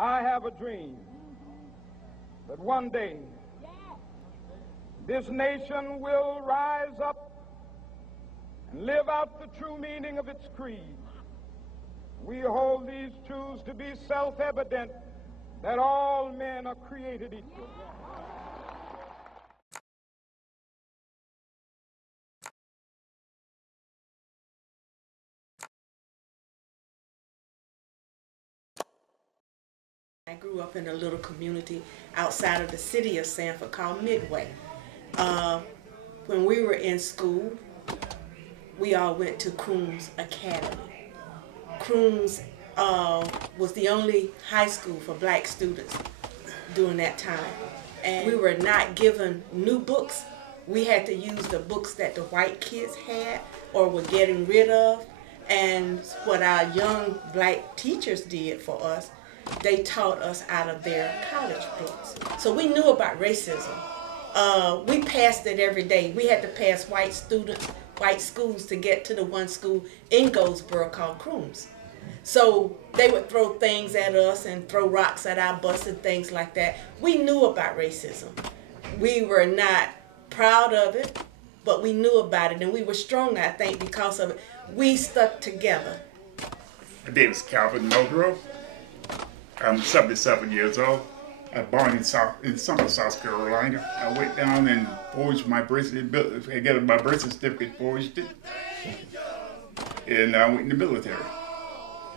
I have a dream that one day this nation will rise up and live out the true meaning of its creed. We hold these truths to be self-evident, that all men are created equal. I grew up in a little community outside of the city of Sanford called Midway. When we were in school, we all went to Crooms Academy. Crooms was the only high school for black students during that time. And we were not given new books. We had to use the books that the white kids had or were getting rid of. And what our young black teachers did for us, they taught us out of their college books. So we knew about racism. We passed it every day. We had to pass white students, white schools to get to the one school in Goldsboro called Crooms. So they would throw things at us and throw rocks at our bus and things like that. We knew about racism. We were not proud of it, but we knew about it, and we were strong, I think, because of it. We stuck together. My name is Calvin Mulgrove. I'm 77 years old. I was born in Sumter, South Carolina. I went down and forged my birth certificate. I got my birth certificate, forged it, and I went in the military.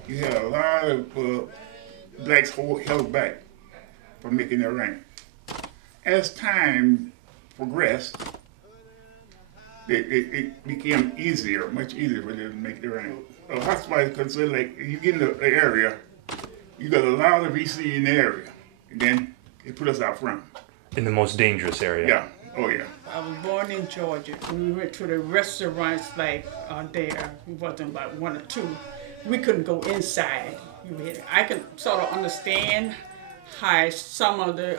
You had a lot of blacks held back from making their rank. As time progressed, it became easier, much easier for them to make their rank. That's why it's considered like you get in the area, you got a lot of VC in the area, and then they put us out front. In the most dangerous area? Yeah. Oh, yeah. I was born in Georgia. We went to the restaurants like there. It wasn't about one or two. We couldn't go inside. I can sort of understand how some of the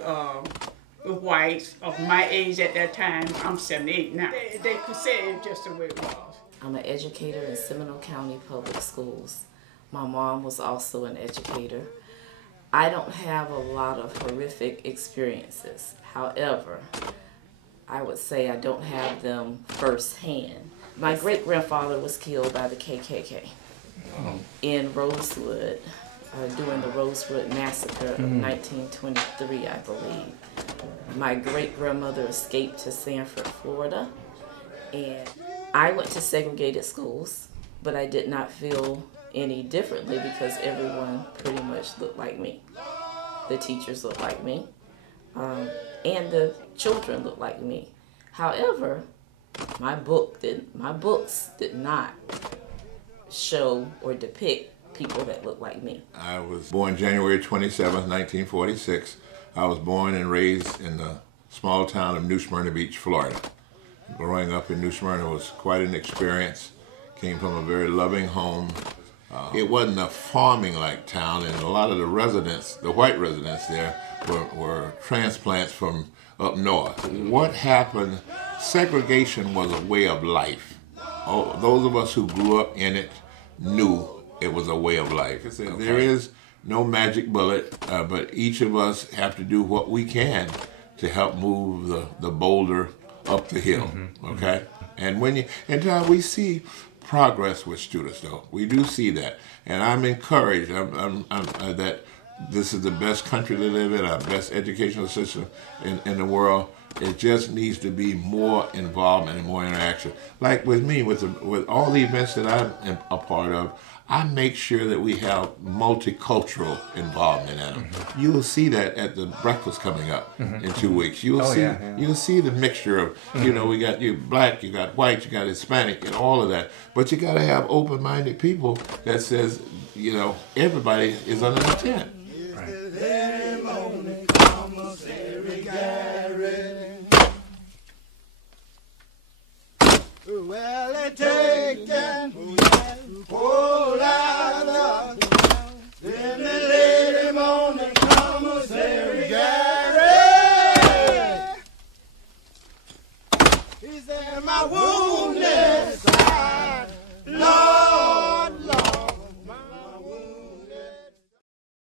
whites of my age at that time, I'm 78 now, they could say it just the way it was. I'm an educator in Seminole County Public Schools. My mom was also an educator. I don't have a lot of horrific experiences. However, I would say I don't have them firsthand. My great-grandfather was killed by the KKK in Rosewood during the Rosewood Massacre of 1923, I believe. My great-grandmother escaped to Sanford, Florida, and I went to segregated schools, but I did not feel any differently because everyone pretty much looked like me. The teachers looked like me, and the children looked like me. However, my books did not show or depict people that look like me. I was born January 27th, 1946. I was born and raised in the small town of New Smyrna Beach, Florida. Growing up in New Smyrna was quite an experience. Came from a very loving home. It wasn't a farming-like town, and a lot of the residents, the white residents there, were transplants from up north. What happened, segregation was a way of life. Those of us who grew up in it knew it was a way of life. There is no magic bullet, but each of us have to do what we can to help move the boulder up the hill, okay? And we see progress with students, though. We do see that, and I'm encouraged that this is the best country to live in, our best educational system in the world. It just needs to be more involvement and more interaction. Like with me, with all the events that I'm a part of, I make sure that we have multicultural involvement in them. You will see that at the breakfast coming up in 2 weeks. You'll see the mixture of, we got you black, you got white, you got Hispanic, and all of that. But you got to have open-minded people that says, everybody is under the tent. Well, it taken, pull out.